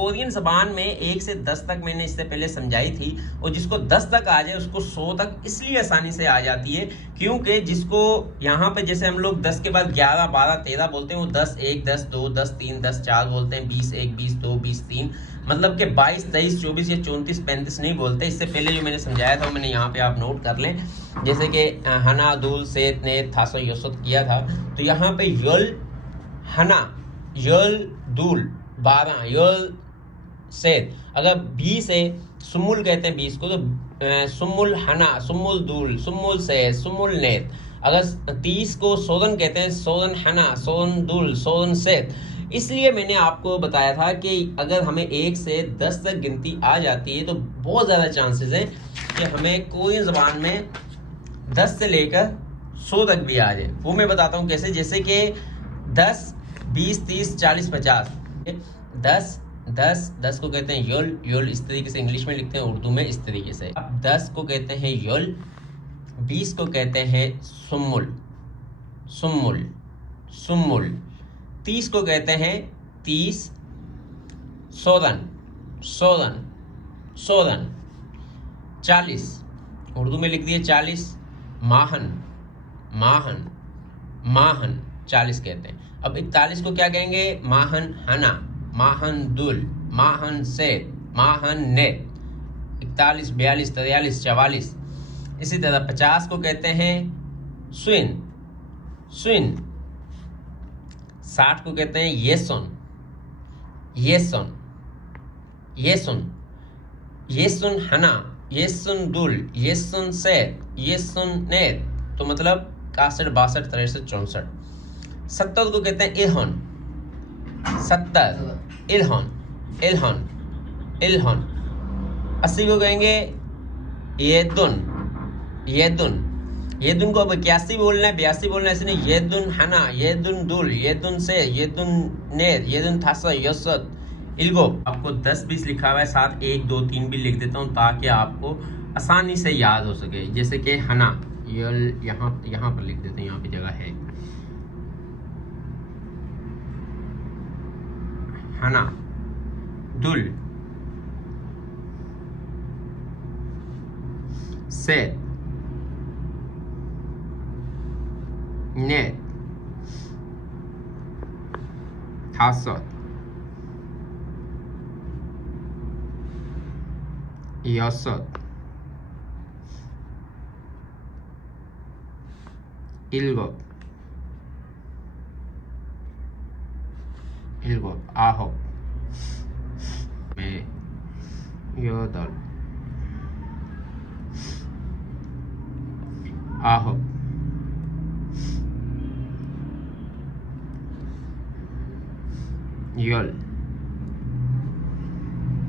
Korean जबान में 1 से 10 तक मैंने इससे पहले समझाई थी, और जिसको 10 तक आ जाए उसको 100 तक इसलिए आसानी से आ जाती है क्योंकि जिसको यहाँ पे जैसे हम लोग 10 के बाद 11, 12, 13 बोलते हैं, वो 10 1, 10 2, 10 3, 10 4 बोलते हैं, 20 1, 20 2, 20 3, मतलब कि 22, 23, 24 या 34, 35 नहीं बोलते। इससे पहले जो मैंने समझाया था वो मैंने यहाँ पे आप नोट कर लें, जैसे कि हना, दूल, सेत, नेत, थासो, योसत किया था। तो यहाँ पे यल हना, यल दूल 12, यल सेत, अगर 20 है, सुमुल कहते हैं 20 को, तो सुमुल हना, सुमुल दूल, सुमुल सेत, सुमुल नेत। अगर 30 को सोदन कहते हैं, सोदन हना, सोदन दूल, सोदन सेत। इसलिए मैंने आपको बताया था कि अगर हमें 1 से 10 तक गिनती आ जाती है तो बहुत ज़्यादा चांसेस हैं कि हमें कोरियन ज़बान में 10 से लेकर 100 तक भी आ जाए। वो मैं बताता हूँ कैसे, जैसे कि 10, 20, 30, 40, 50। 10 को कहते हैं योल, योल इस तरीके से इंग्लिश में लिखते हैं, उर्दू में इस तरीके से। अब 10 को कहते हैं योल, 20 को कहते हैं सुमुल, सुमुल, सुमुल। 30 को कहते हैं 30, सोदन, सोदन, सोदन। 40 उर्दू में लिख दिए 40, माहन, माहन, माहन 40 कहते हैं। अब 41 को क्या कहेंगे, माहन हना, माहन दुल, माहन सेत, माहन नेत। 41, 42, 43, 44। इसी तरह 50 को कहते हैं स्विन, स्विन। 60 को कहते हैं येसुन, येसुन, येसुन, येसुन हना, येसुन दुल, येसुन सेत, येसुन नेत। तो मतलब 61, 62, 63, 64। 70 को कहते हैं इल्हन, 70, इल्हन, इल्हन, इल्हन। 80 को कहेंगे येदुन, येदुन। येदुन को अब 81 बोलना है, 82 बोलना है, ऐसे नहीं। येदुन हना, येदुन दुल, येदुन से, येदुन नेत, येदुन थासा, यसत, इल्गो। आपको 10, 20 लिखा हुआ है, साथ 1, 2, 3 भी लिख देता हूँ ताकि आपको आसानी से याद हो सके। जैसे कि हना, यल यहाँ पर लिख देते हैं, यहाँ पे जगह है। हना, दुल, सेत, नेत, थासत, यसत, इल्गोप, इल्गोप, आहोप, में योदल, आहोप, यल।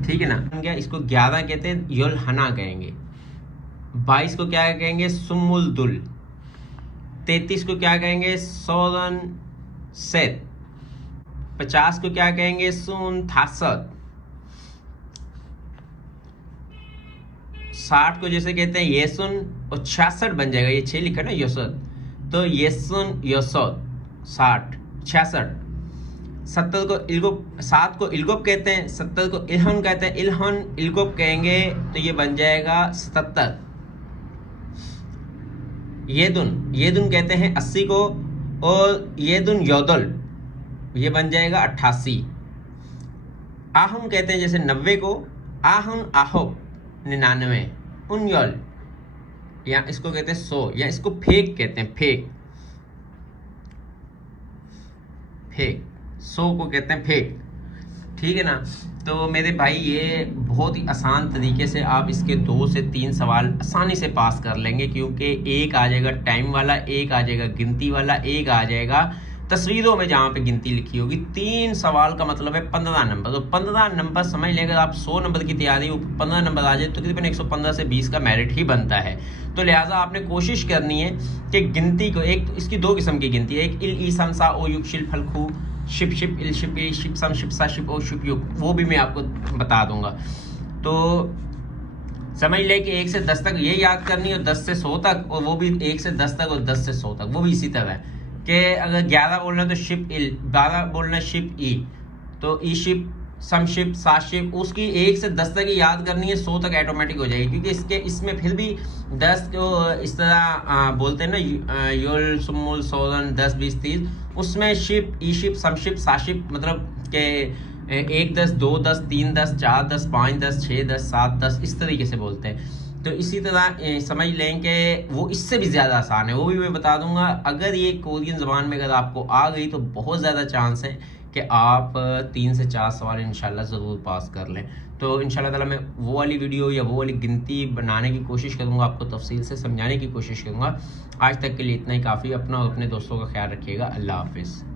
ठीक है ना। क्या इसको 11 कहते हैं, यल हना कहेंगे। 22 को क्या कहेंगे, सुमुल दुल। 33 को क्या कहेंगे, सोदन सेत। 50 को क्या कहेंगे, सुन थासत। 60 को जैसे कहते हैं येसुन, और 66 बन जाएगा, ये 6 लिखा ना यसत, तो येसुन यसत 60, 66। 70 को इल्गोप, 7 को इल्गोप कहते हैं, 70 को इल्हन कहते हैं, इल्हन इल्गोप कहेंगे तो ये बन जाएगा 77। येदुन, येदुन कहते हैं 80 को, और येदुन योदल ये बन जाएगा 88। आहम कहते हैं जैसे 90 को, आहन आहोप 99। उन्यल, या इसको कहते हैं 100, या इसको फेक कहते हैं, फेक, फेक, 100 को कहते हैं फेक। ठीक है ना। तो मेरे भाई ये बहुत ही आसान तरीके से आप इसके 2 से 3 सवाल आसानी से पास कर लेंगे, क्योंकि एक आ जाएगा टाइम वाला, एक आ जाएगा गिनती वाला, एक आ जाएगा तस्वीरों में जहाँ पे गिनती लिखी होगी। 3 सवाल का मतलब है 15 नंबर। तो 15 नंबर समझ लें, अगर आप 100 नंबर की तैयारी 15 नंबर आ जाए तो तकरीबन 115 से 20 का मेरिट ही बनता है। तो लिहाजा आपने कोशिश करनी है कि गिनती को, एक इसकी 2 किस्म की गिनती है, एक इल ई सम सा ओ युग शिल फल खू शिप शिप इल शिप ई शिप सम शिप सा शिप ओ शिप युग, वो भी मैं आपको बता दूंगा। तो समझ ले कि 1 से 10 तक ये याद करनी है, और 10 से 100 तक, और वो भी 1 से 10 तक, और 10 से 100 तक वो भी इसी तरह है कि अगर 11 बोलना है तो शिप इल, 12 बोलना है शिप ई, तो ई शिप समशिप, साशिप, उसकी 1 से 10 तक ही याद करनी है, 100 तक ऑटोमेटिक हो जाएगी। क्योंकि इसमें फिर भी 10 जो इस तरह बोलते हैं ना, योल, सुमुल, सोलन, 10, 20, 30, उसमें शिप, ई शिप, समशिप, साशिप, मतलब के 1, 10, 2, 10, 3, 10, 4, 10, 5, 10, 6, 10, 7, 10 इस तरीके से बोलते हैं। तो इसी तरह समझ लें कि वो इससे भी ज़्यादा आसान है, वो भी मैं बता दूंगा। अगर ये कोरियन ज़बान में अगर आपको आ गई तो बहुत ज़्यादा चांस है कि आप 3 से 4 सवाल इंशाल्लाह ज़रूर पास कर लें। तो इंशाल्लाह ताला मैं वो वाली वीडियो या वो वाली गिनती बनाने की कोशिश करूँगा, आपको तफसील से समझाने की कोशिश करूँगा। आज तक के लिए इतना ही काफ़ी। अपना और अपने दोस्तों का ख्याल रखिएगा। अल्लाह हाफिज़।